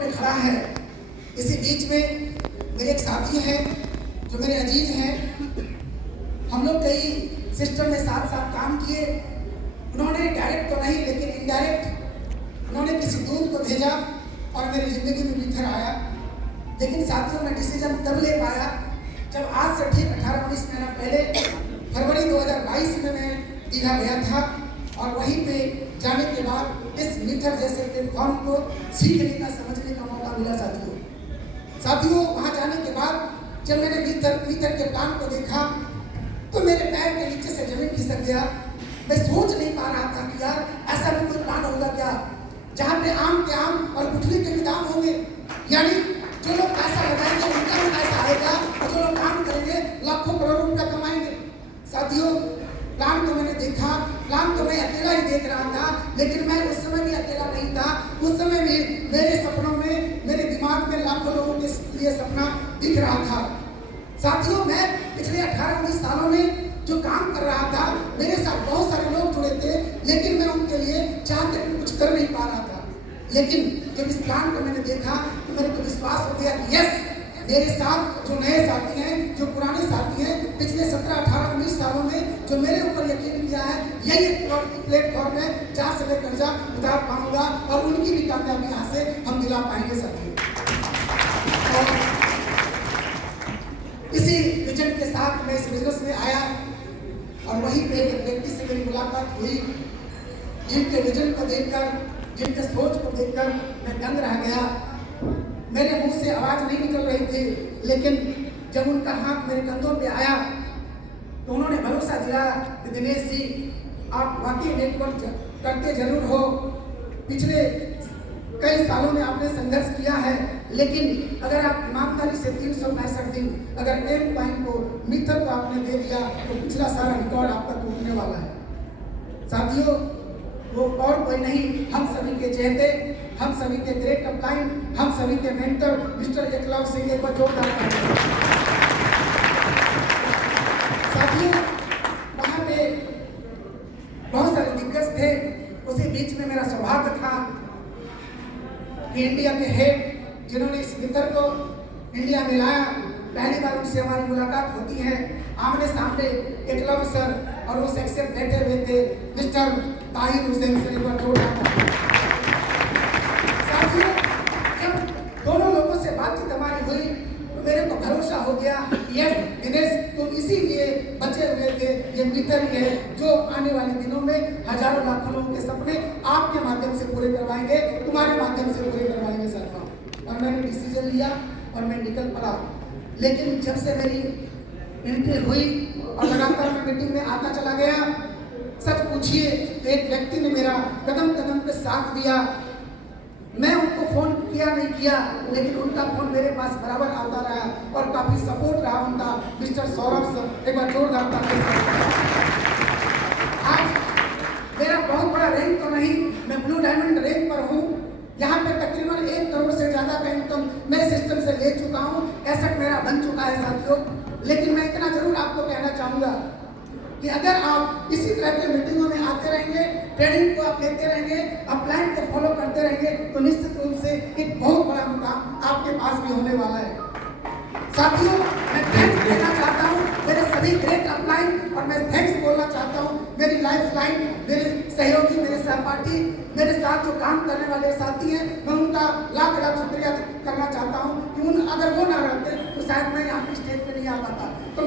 खड़ा है। इसी बीच में मेरे एक साथी हैं जो मेरे अजीज हैं। हम लोग कई सिस्टम में साथ साथ काम किए। उन्होंने डायरेक्ट तो नहीं लेकिन इनडायरेक्ट उन्होंने किसी दूत को भेजा और मेरी ज़िंदगी में निखर आया। लेकिन साथियों मैं डिसीजन तब ले पाया जब आज से ठीक 18-19 महीना पहले फरवरी 2022 में मैं दीघा गया था और वहीं पे जाने के बाद इस मिथर जैसे प्लेटफॉर्म को सीखने का समझने का मौका मिला। साथियों वहाँ जाने के बाद जब मैंने मिथर के प्लान को देखा तो मेरे पैर के नीचे से जमीन खिसक गया। मैं सोच नहीं पा रहा था कि यार ऐसा भी कोई प्लान होगा क्या जहाँ पे आम के आम और गुठली के भी दाम होंगे। यानी जो लोग पैसा लगाएंगे उनका भी पैसा आएगा और जो लोग काम करेंगे लाखों करोड़ों रुपया कमाएंगे। साथियों प्लान को मैंने देखा। प्लान तो मैं अकेला ही देख रहा था लेकिन मैं उस समय भी अकेला नहीं था। उस समय भी मेरे सपनों में मेरे दिमाग में लाखों लोगों के लिए सपना दिख रहा था। साथियों मैं पिछले 18-19 सालों में जो काम कर रहा था मेरे साथ बहुत सारे लोग जुड़े थे लेकिन मैं उनके लिए चाहते भी कुछ कर नहीं पा रहा था। लेकिन जब इस प्लान को मैंने देखा तो मेरे को विश्वास हो गया कि यस मेरे साथ जो नए साथी हैं जो पुराने साथी हैं पिछले 17, 18, 19 सालों में जो मेरे ऊपर यकीन किया है यही एक प्लेटफॉर्म है जहाँ से मैं कर्जा उतार पाऊंगा और उनकी भी कामयाबी यहाँ से हम दिला पाएंगे साथियों। और इसी विजन के साथ मैं इस बिजनेस में आया और वहीं पे एक व्यक्ति से मेरी मुलाकात हुई जिनके विजन को देखकर जिनके सोच को देखकर मैं दंग रह गया। मेरे मुंह से आवाज नहीं निकल रही थी लेकिन जब उनका हाथ मेरे कंधों पे आया तो उन्होंने भरोसा दिया कि दिनेश जी आप वाकई नेटवर्क करते जरूर हो। पिछले कई सालों में आपने संघर्ष किया है लेकिन अगर आप ईमानदारी से 365 दिन अगर एम पॉइंट को मिथर को आपने दे दिया तो पिछला सारा रिकॉर्ड आपका टूटने वाला है। साथियों वो और कोई नहीं हम सभी के चहेते हम सभी के ग्रेट अपलाइन हम सभी के मेंटर मिस्टर एकलव्य सिंह एक बार जोरदार साथियों वहाँ पे बहुत सारे दिग्गज थे। उसी बीच में मेरा सौभाग्य था कि इंडिया के हेड जिन्होंने इस मिथर को इंडिया में लाया पहली बार उनसे हमारी मुलाकात होती है आमने सामने एकलव्य सर और वो सेक्शन बैठे हुए थे मिस्टर ताहिर हुसैन सर। एक बार जोरदार साथियों जब दोनों लोगों से बातचीत हमारी हुई तो मेरे को भरोसा हो गया यस दिनेश तुम इसीलिए बचे हुए थे। ये मिथर ही है जो आने वाले दिनों में हजारों लाखों लोगों के सपने आपके माध्यम से पूरे करवाएंगे तुम्हारे माध्यम से पूरे करवाएंगे सर। और मैंने डिसीजन लिया और मैं निकल पड़ा। लेकिन जब से मेरी एंट्री हुई और लगातार मैं मीटिंग में आता चला गया सच पूछिए तो एक व्यक्ति ने मेरा कदम कदम पे साथ दिया। मैं उनको फोन किया नहीं किया लेकिन उनका फोन मेरे पास बराबर आता रहा और काफी सपोर्ट रहा उनका मिस्टर सौरभ सर। एक बार जोरदार आज मेरा बहुत बड़ा रैंक तो नहीं मैं ब्लू डायमंड रैंक पर हूँ। यहाँ पे तकरीबन 1 करोड़ से ज्यादा का इनकम मैं सिस्टम से ले चुका हूँ। एसेट मेरा बन चुका है साथियों। लेकिन मैं इतना जरूर आपको कहना चाहूँगा कि अगर आप इसी तरह के मीटिंगों में आते रहेंगे ट्रेनिंग को आप लेते रहेंगे आप प्लान को फॉलो करते रहेंगे तो निश्चित रूप से एक बहुत बड़ा मुकाम आपके पास भी होने वाला है। साथियों मैं थैंक्स देना चाहता हूँ मेरे सभी ग्रेट अपलाइन और मैं थैंक्स बोलना चाहता हूँ मेरी लाइफ लाइन मेरे सहयोगी मेरे सहपाठी मेरे साथ जो काम करने वाले साथी हैं मैं उनका लाख लाख शुक्रिया करना चाहता हूँ कि अगर वो ना रहते तो शायद मैं यहाँ की स्टेज पे नहीं आ पाता। तो मैं